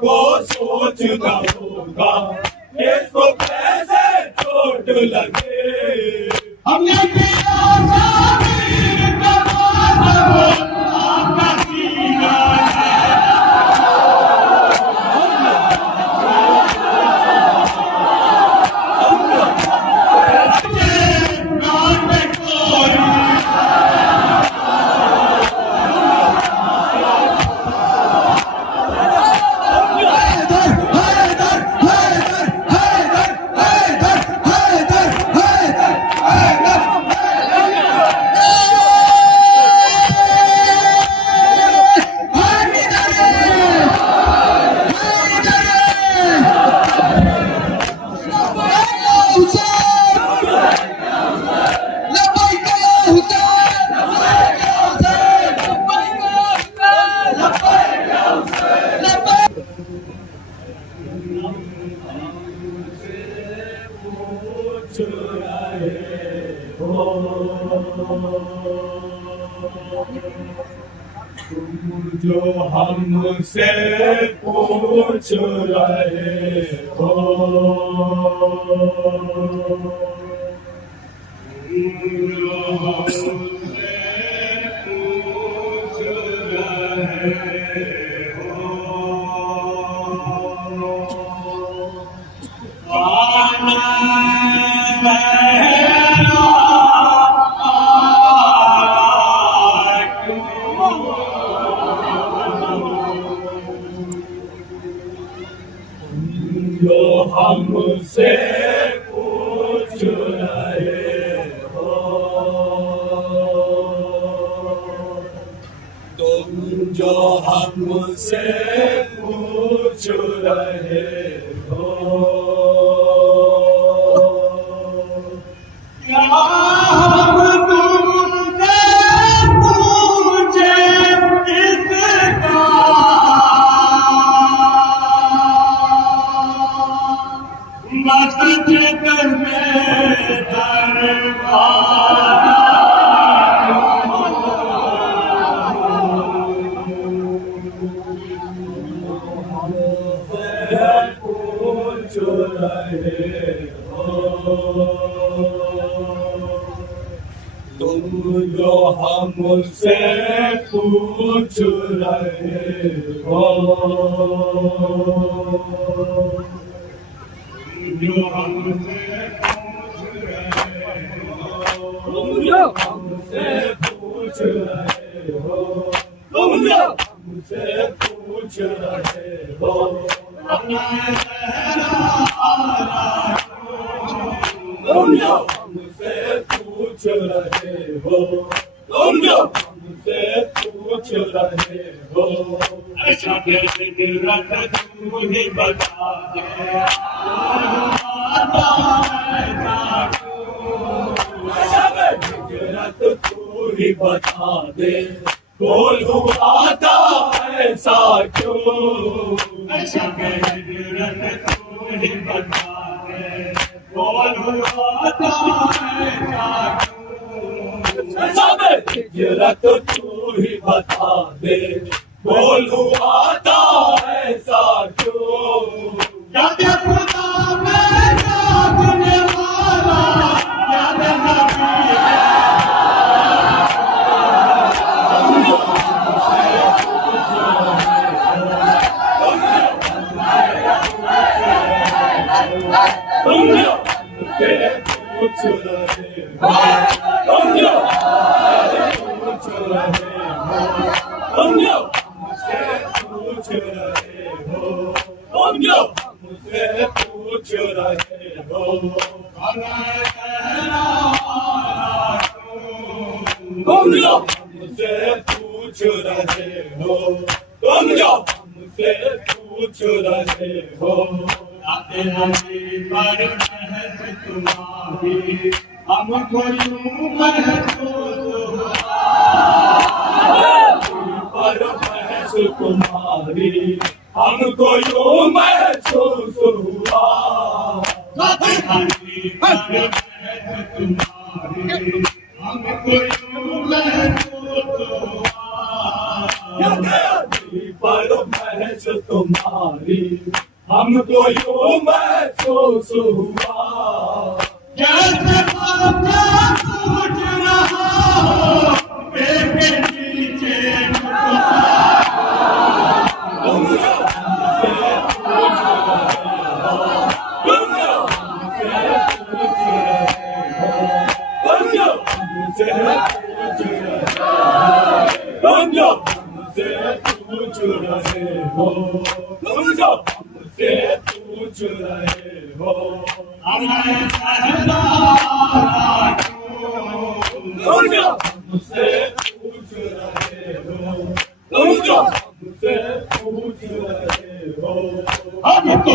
को सोचना होगा इसको कैसे चोट लगे। हमने किया वीर का वादा आपका सीना जो हमसे पूछ रहे हो, जो हमसे पूछ रहे हो, आना जो हमसे पूछ रहे हो, तुम जो हमसे पूछ रहे हो, क्या हम तुमसे पूछे किसका मस्जिद में दरबार पूछ रहे हो, तुम जो हमसे पूछ रहे हो, जो हमसे पूछ रहे हो, तुम जो हमसे पूछ रहे हो, तुम जो हमसे पूछ रहे हो, तुम जो हमसे पूछ रहे हो, तुम जो हमसे पूछ रहे हो, ऐसा कैसे दिल रख तू ही बता दे, तू ही बता दे, बोल हुआ था ऐसा क्यों, ऐसा गैरत तू ही बता दे, बोल हुआ था ऐसा क्यों, ऐसा गैरत तू ही बता दे, बोल हुआ था ऐसा क्यों, याद खुदा में जागने वाला, याद नबी तुम जो हमसे पूछ रहे हो, तुम जो पूछ रहे हो, तुम जो हमसे पूछ रहे हो, तुम जो हमसे पूछ रहे हो, तुम जो हमसे पूछ रहे हो, तुम जो हमसे पूछ रहे हो, आते नबी पर महक तुम्हारी हमको यूं महसूस पर महस तुम्हारी हमको यूं महसूस हुआ, आते नबी पर महक तुम्हारी हमको यूं महसूस हुआ, पर महस भैंस तुम्हारी हमको यूं महसूस हुआ जैसे बाजा टूट रहा हो पेड़ के नीचे पूछ रहे हो मुझसे पूछ रहे हो हमें मुझसे पूछ रहे हो मुझसे पूछ रहे हो हमको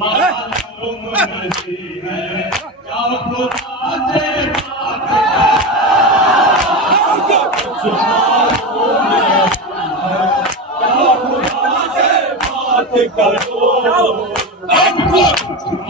मालूम नहीं है क्या खुदा से करो हमको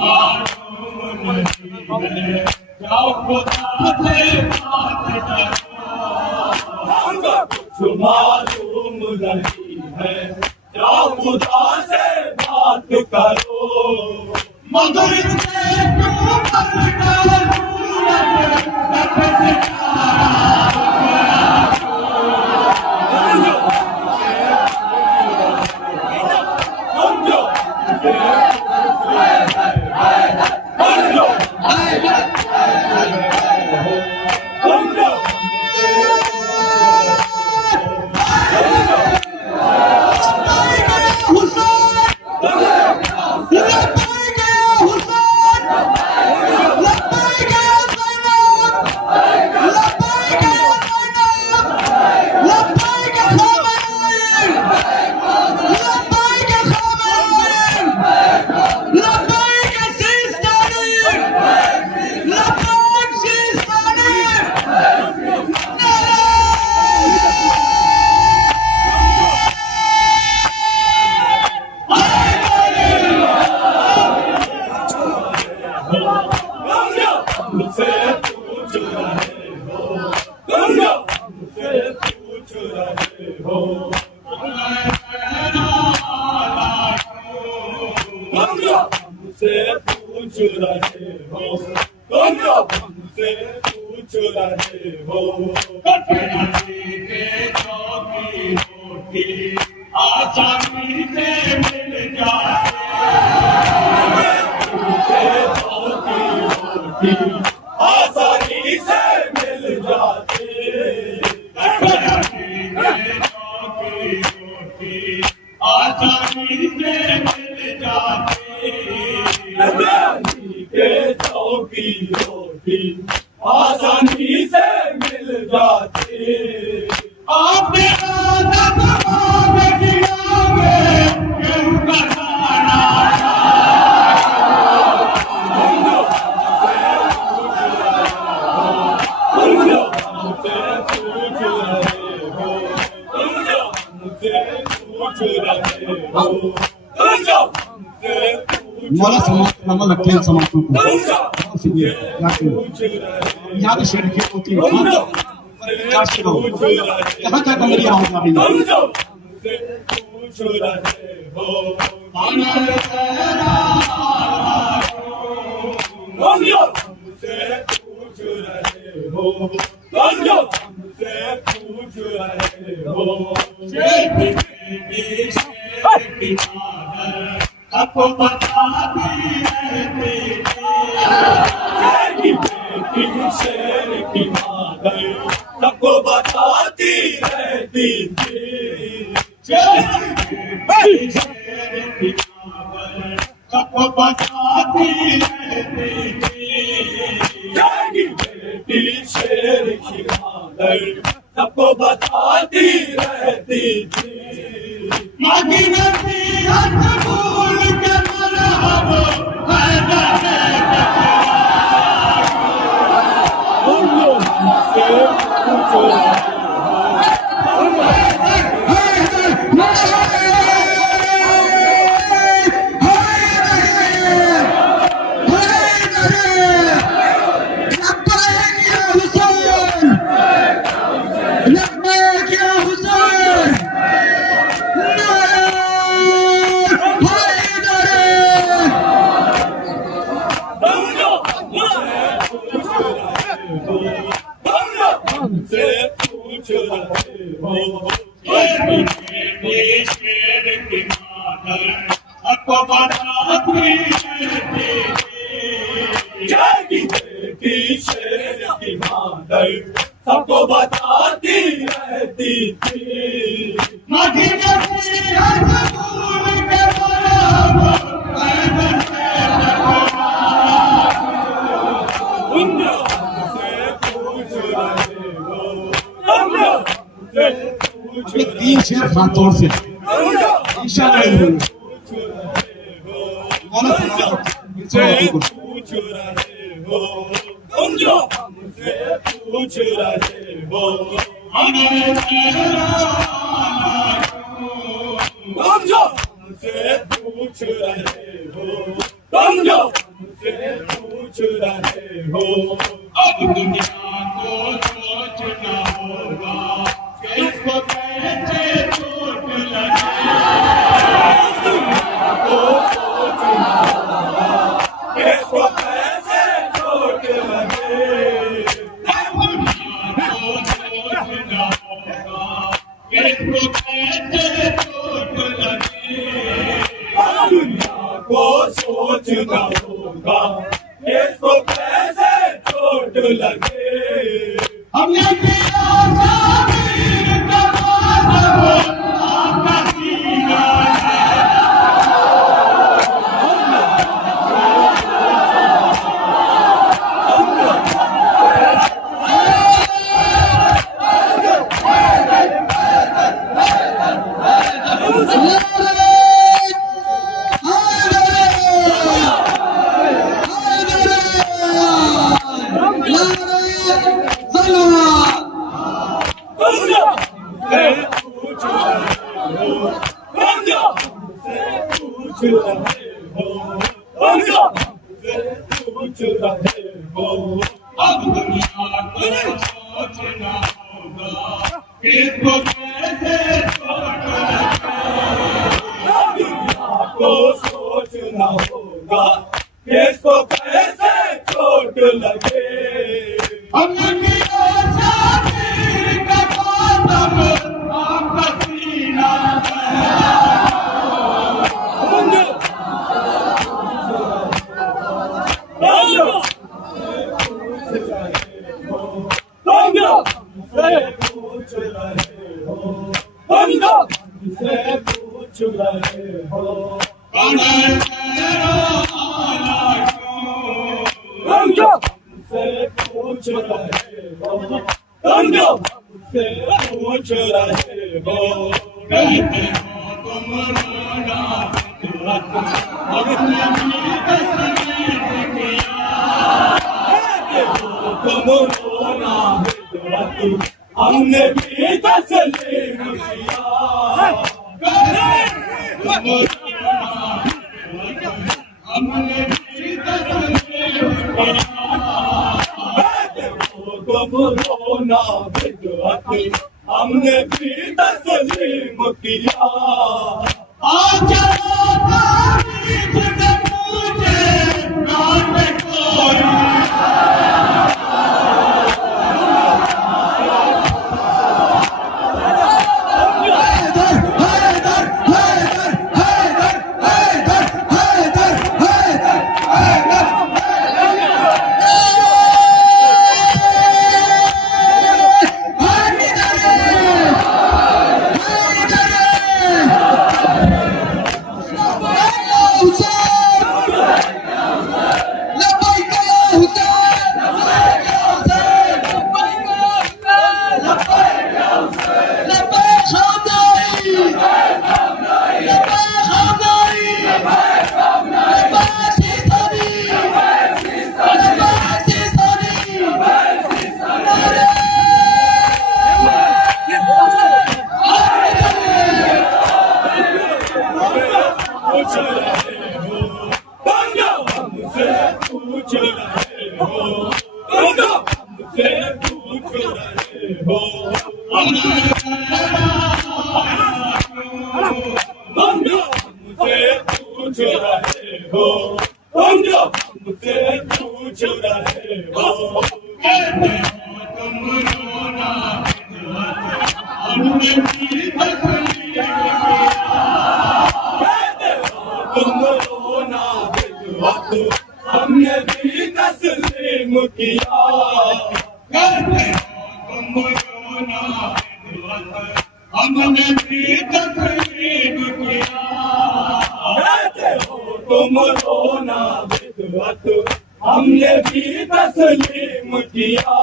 मालूम नहीं है क्या खुदा से बात करो हमको कुछ मालूम नहीं है क्या खुदा से बात करो मगर से क्यों करना हमसे पूछ रहे हो हमसे पूछ रहे हो कटराची के चौकी रोटी आसानी से मिल जाए चौकी रोटी आसानी से मिल जाते कटराची के चौकी रोटी आसानी से मिल जाते के चौकी रोटी आसानी से मिल जाते आपने मला समाज मला खेळ समाज याद शेर खेल होती है यहाँ का कमरिया होगा भाई आपको बताती रहती शेर की मादर सबको बताती रहती थी शेर की मादर सबको बताती रहती थी बेटी शेर की मादर सबको बताती रहती थी मागी नसीहत भूल के मरहब आपको बताती रहती जागी बेटी शेर की मादर सबको बताती रहती थी माटी के हर फूल के बराबर अपने 3 शेर खातों से ईशा नहीं हुई पूछ रहे हो तुम जो हमसे पूछ रहे हो तुम जो हमसे पूछ रहे हो तुम जो हमसे पूछ रहे हो अब दुनिया को सोचना होगा किसको कैसे चोट लगे दुनिया को सोचना होगा किसको कैसे चोट लगे दुनिया को सोचना होगा किसको कैसे चोट लगे दुनिया को सोचना होगा किसको कैसे चोट लगे हमने किया साबिर का माधव आपका सीना अब दुनिया को सोचना होगा किसको कैसे चोट लगे दुनिया को सोचना होगा किसको कैसे चोट लगे हमने किया साबिर का माधव आपका सीना हमने भी तस्लीम किया हमने भी तस्लीम किया हमने भी तस्लीम किया आज तारीख ने मुझे नाम कोई तो हमने भी तस्लीम किया। करते हो तुम रोना विधवत, हमने भी तस्लीम किया। कहते हो तुम रोना विधवत, हमने भी तस्लीम किया।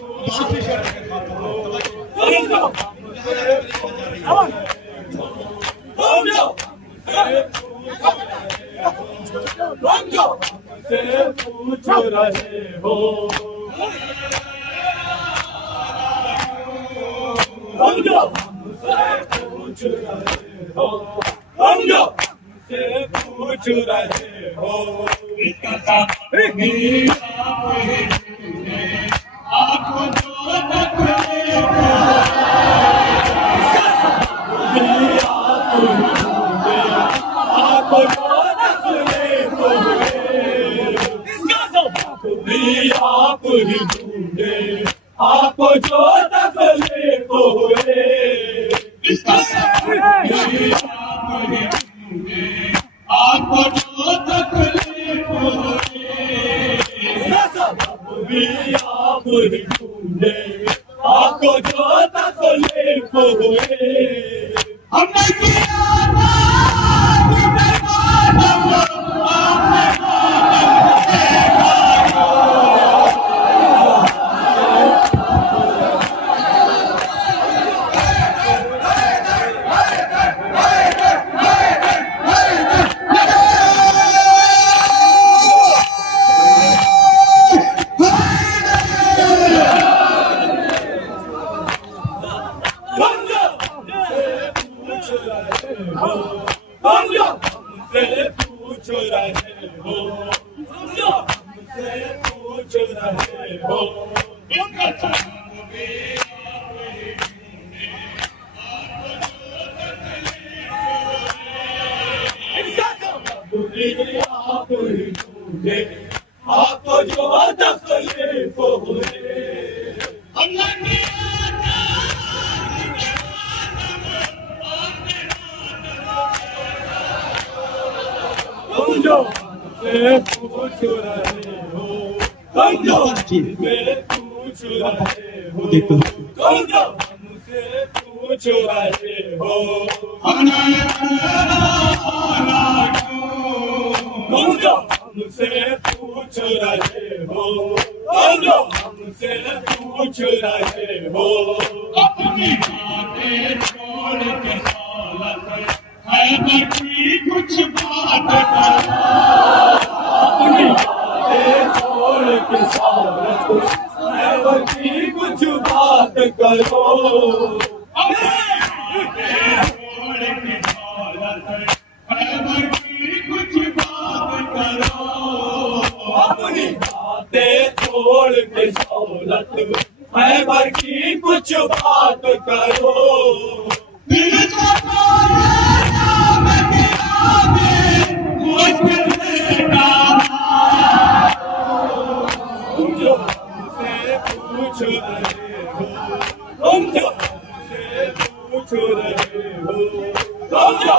पूछ रहे हो पूछ रहे हो, पूछ रहे हो। आपको जो तकलीफ आपको जो तकलीफ आप ही ढूंढे, आपको जो तकलीफ हुए। आपको जो तकलीफ आप ही ढूंढे, आपको जो तकलीफ हुए। हमने किया पूछ रहे हो, पूछ रहे हो। आप ही ढूंढे, आपको जो तकलीफ हुए। तुम जो मुझसे पूछ रहे हो, तुम जो मुझसे पूछ रहे हो, तुम जो मुझसे पूछ रहे हो। तुम जो मुझसे पूछ रहे हो, तुम जो मुझसे पूछ रहे हो। अपनी बातें छोड़ के दौलत है बची कुछ बात करो। अपनी बातें छोड़ के दौलत है बची कुछ बात करो। अपनी बातें छोड़ के दौलत है बची कुछ बात करो। अपनी बातें छोड़ के दौलत है बची कुछ बात करो। दिल को तुम जो मुझसे पूछ रहे हो, तुम जो मुझसे पूछ रहे हो, तुम जो